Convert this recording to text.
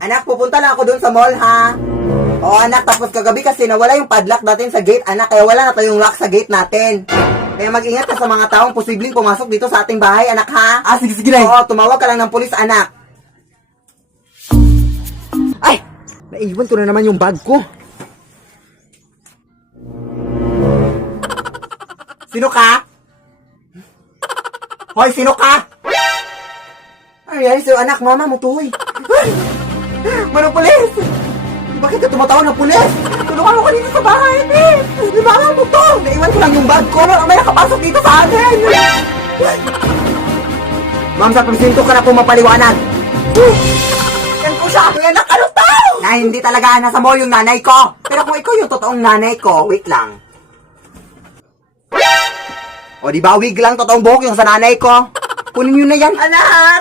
Anak, pupunta lang ako dun sa mall, ha? Oo, anak, tapos kagabi kasi nawala yung padlock natin sa gate, anak, kaya wala na tayong lock sa gate natin. Kaya mag-ingat ka sa mga taong posibleng pumasok dito sa ating bahay, anak, ha? Ah, sige, sige, Nay. Oo, tumawag ka lang ng pulis, anak. Ay! Naiwan ko na naman yung bag ko. Sino ka? Hoy, sino ka? Ay, ay, so anak, mama mo to, hoy. Manong pulis! Bakit ka tumatawag ng pulis? Tulungan mo ka dito sa bahay, please! Yung mama mo to! Naiwan ko lang yung bag ko. May nakapasok dito sa akin! Ma'am, sa presinto ka na pumapaliwanag. Yan po siya! Kuya, nakalutaw! Na hindi talaga nasa mo yung nanay ko. Pero kung ikaw yung totoong nanay ko, wait lang. O di ba, wig lang, totoong buhok yung sa nanay ko. Kunin nyo na yan. Anak!